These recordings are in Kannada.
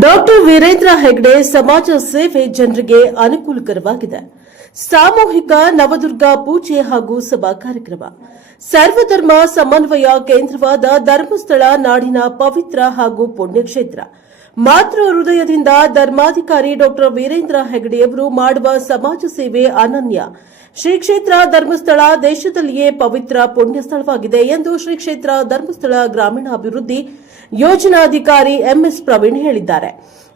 ಡಾಕ್ಟರ್ ವೀರೇಂದ್ರ ಹೆಗ್ಡೆ ಸಮಾಜ ಸೇವೆ ಜನರಿಗೆ ಅನುಕೂಲಕರವಾಗಿದೆ. ಸಾಮೂಹಿಕ ನವದುರ್ಗ ಪೂಜೆ ಹಾಗೂ ಸಭಾ ಕಾರ್ಯಕ್ರಮ. ಸರ್ವಧರ್ಮ ಸಮನ್ವಯ ಕೇಂದ್ರವಾದ ಧರ್ಮಸ್ಥಳ ನಾಡಿನ ಪವಿತ್ರ ಹಾಗೂ ಪುಣ್ಯಕ್ಷೇತ್ರ. ಮಾತೃ ಹೃದಯದಿಂದ ಧರ್ಮಾಧಿಕಾರಿ ಡಾಕ್ಟರ್ ವೀರೇಂದ್ರ ಹೆಗಡೆಯವರು ಮಾಡುವ ಸಮಾಜ ಸೇವೆ ಅನನ್ಯ. ಶ್ರೀ ಕ್ಷೇತ್ರ ಧರ್ಮಸ್ಥಳ ದೇಶದಲ್ಲಿಯೇ ಪವಿತ್ರ ಪುಣ್ಯ ಸ್ಥಳವಾಗಿದೆ ಎಂದು ಶ್ರೀ ಕ್ಷೇತ್ರ ಧರ್ಮಸ್ಥಳ ಗ್ರಾಮೀಣಾಭಿವೃದ್ಧಿ ಯೋಜನಾಧಿಕಾರಿ ಎಂಎಸ್ ಪ್ರವೀಣ್ ಹೇಳಿದ್ದಾರೆ.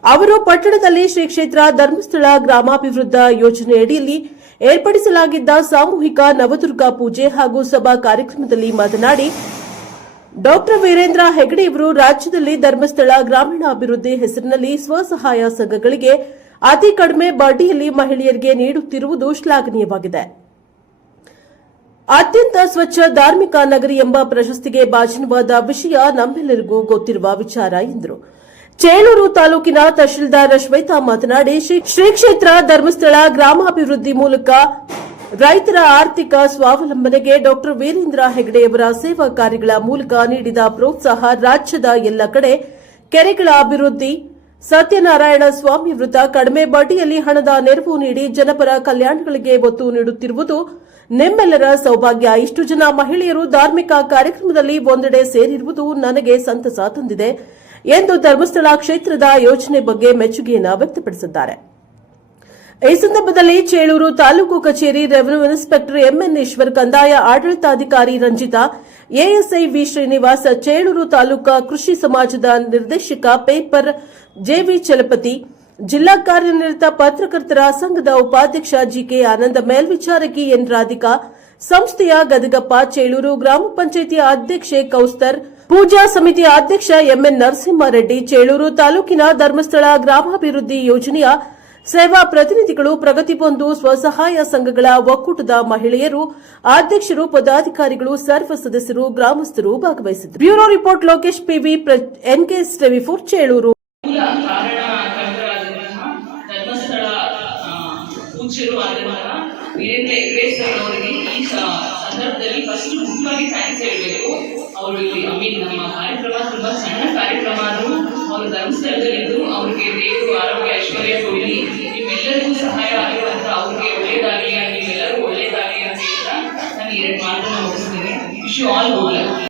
ಅವರು ಪಟ್ಟಣದಲ್ಲಿ ಶ್ರೀ ಕ್ಷೇತ್ರ ಧರ್ಮಸ್ಥಳ ಗ್ರಾಮಾಭಿವೃದ್ಧ ಯೋಜನೆಯಡಿಯಲ್ಲಿ ಏರ್ಪಡಿಸಲಾಗಿದ್ದ ಸಾಮೂಹಿಕ ನವದುರ್ಗಾ ಪೂಜೆ ಹಾಗೂ ಸಭಾ ಕಾರ್ಯಕ್ರಮದಲ್ಲಿ ಮಾತನಾಡಿ ಡಾಕ್ಟರ್ ವೀರೇಂದ್ರ ಹೆಗಡೆ ಇವರು ರಾಜ್ಯದಲ್ಲಿ ಧರ್ಮಸ್ಥಳ ಗ್ರಾಮೀಣಾಭಿವೃದ್ಧಿ ಹೆಸರಿನಲ್ಲಿ ಸ್ವಸಹಾಯ ಸಂಘಗಳಿಗೆ ಅತಿ ಕಡಿಮೆ ಬಡ್ಡಿಯಲ್ಲಿ ಮಹಿಳೆಯರಿಗೆ ನೀಡುತ್ತಿರುವುದು ಶ್ಲಾಘನೀಯವಾಗಿದೆ. ಅತ್ಯಂತ ಸ್ವಚ್ಛ ಧಾರ್ಮಿಕ ನಗರಿ ಎಂಬ ಪ್ರಶಸ್ತಿಗೆ ಭಾಜನವಾದ ವಿಷಯ ನಮ್ಮೆಲ್ಲರಿಗೂ ಗೊತ್ತಿರುವ ವಿಚಾರ ಎಂದರು. ಚೇಳೂರು ತಾಲೂಕಿನ ತಹಶೀಲ್ದಾರ್ ಶ್ವೇತಾ ಮಾತನಾಡಿ, ಶ್ರೀ ಕ್ಷೇತ್ರ ಧರ್ಮಸ್ಥಳ ಗ್ರಾಮಾಭಿವೃದ್ಧಿ ಮೂಲಕ ರೈತರ ಆರ್ಥಿಕ ಸ್ವಾವಲಂಬನೆಗೆ ಡಾಕ್ಟರ್ ವೀರೇಂದ್ರ ಹೆಗಡೆಯವರ ಸೇವಾ ಕಾರ್ಯಗಳ ಮೂಲಕ ನೀಡಿದ ಪ್ರೋತ್ಸಾಹ ರಾಜ್ಯದ ಎಲ್ಲ ಕಡೆ. ಕೆರೆಗಳ ಅಭಿವೃದ್ಧಿ, ಸತ್ಯನಾರಾಯಣ ಸ್ವಾಮಿ ವೃತ್ತ ಕಡಿಮೆ ಬಡ್ಡಿಯಲ್ಲಿ ಹಣದ ನೆರವು ನೀಡಿ ಜನಪರ ಕಲ್ಯಾಣಗಳಿಗೆ ಒತ್ತು ನೀಡುತ್ತಿರುವುದು ನಿಮ್ಮೆಲ್ಲರ ಸೌಭಾಗ್ಯ. ಇಷ್ಟು ಜನ ಮಹಿಳೆಯರು ಧಾರ್ಮಿಕ ಕಾರ್ಯಕ್ರಮದಲ್ಲಿ ಒಂದೆಡೆ ಸೇರಿರುವುದು ನನಗೆ ಸಂತಸ ತಂದಿದೆ ಎಂದು ಧರ್ಮಸ್ಥಳ ಕ್ಷೇತ್ರದ ಯೋಜನೆ ಬಗ್ಗೆ ಮೆಚ್ಚುಗೆಯನ್ನು ವ್ಯಕ್ತಪಡಿಸಿದ್ದಾರೆ. ಈ ಸಂದರ್ಭದಲ್ಲಿ ಚೇಳೂರು ತಾಲೂಕು ಕಚೇರಿ ರೆವೆನ್ಯೂ ಇನ್ಸ್ಪೆಕ್ಟರ್ ಎಂಎನ್ ಈಶ್ವರ್ ಕಂದಾಯ ಆಡಳಿತಾಧಿಕಾರಿ ರಂಜಿತಾ, ಎಎಸ್ಐ ವಿ ಶ್ರೀನಿವಾಸ್, ಚೇಳೂರು ತಾಲೂಕಾ ಕೃಷಿ ಸಮಾಜದ ನಿರ್ದೇಶಕ ಪೇಪರ್ ಜೆವಿ ಚಲಪತಿ, ಜಿಲ್ಲಾ ಕಾರ್ಯನಿರತ ಪತ್ರಕರ್ತರ ಸಂಘದ ಉಪಾಧ್ಯಕ್ಷ ಜಿಕೆ ಆನಂದ, ಮೇಲ್ವಿಚಾರಕಿ ಎನ್ ರಾಧಿಕಾ, ಸಂಸ್ಥೆಯ ಗದಗಪ್ಪ ಚೇಳೂರು ಗ್ರಾಮ ಪಂಚಾಯಿತಿ ಅಧ್ಯಕ್ಷೆ ಕೌಸ್ತರ್, ಪೂಜಾ ಸಮಿತಿ ಅಧ್ಯಕ್ಷ ಎಂಎನ್ ನರಸಿಂಹಾರೆಡ್ಡಿ, ಚೇಳೂರು ತಾಲೂಕಿನ ಧರ್ಮಸ್ಥಳ ಗ್ರಾಮಾಭಿವೃದ್ಧಿ ಯೋಜನೆಯ ಸೇವಾ ಪ್ರತಿನಿಧಿಗಳು ಪ್ರಗತಿಬಂಧು ಸ್ವಸಹಾಯ ಸಂಘಗಳ ಒಕ್ಕೂಟದ ಮಹಿಳೆಯರು, ಅಧ್ಯಕ್ಷರು, ಪದಾಧಿಕಾರಿಗಳು, ಸರ್ವ ಸದಸ್ಯರು, ಗ್ರಾಮಸ್ಥರು ಭಾಗವಹಿಸಿದ್ದರು. Bureau report, Lokesh PV NKS ಸ್ಟೆವಿಫೋರ್ four Chelur. ಅವರು ಇಲ್ಲಿ ಐ ಮೀನ್ ನಮ್ಮ ಕಾರ್ಯಕ್ರಮ ತುಂಬಾ ಸಣ್ಣ ಕಾರ್ಯಕ್ರಮ ಅವರು ಧರ್ಮಸ್ಥಳದಲ್ಲಿದ್ದು ಅವರಿಗೆ ದೇವರು sure will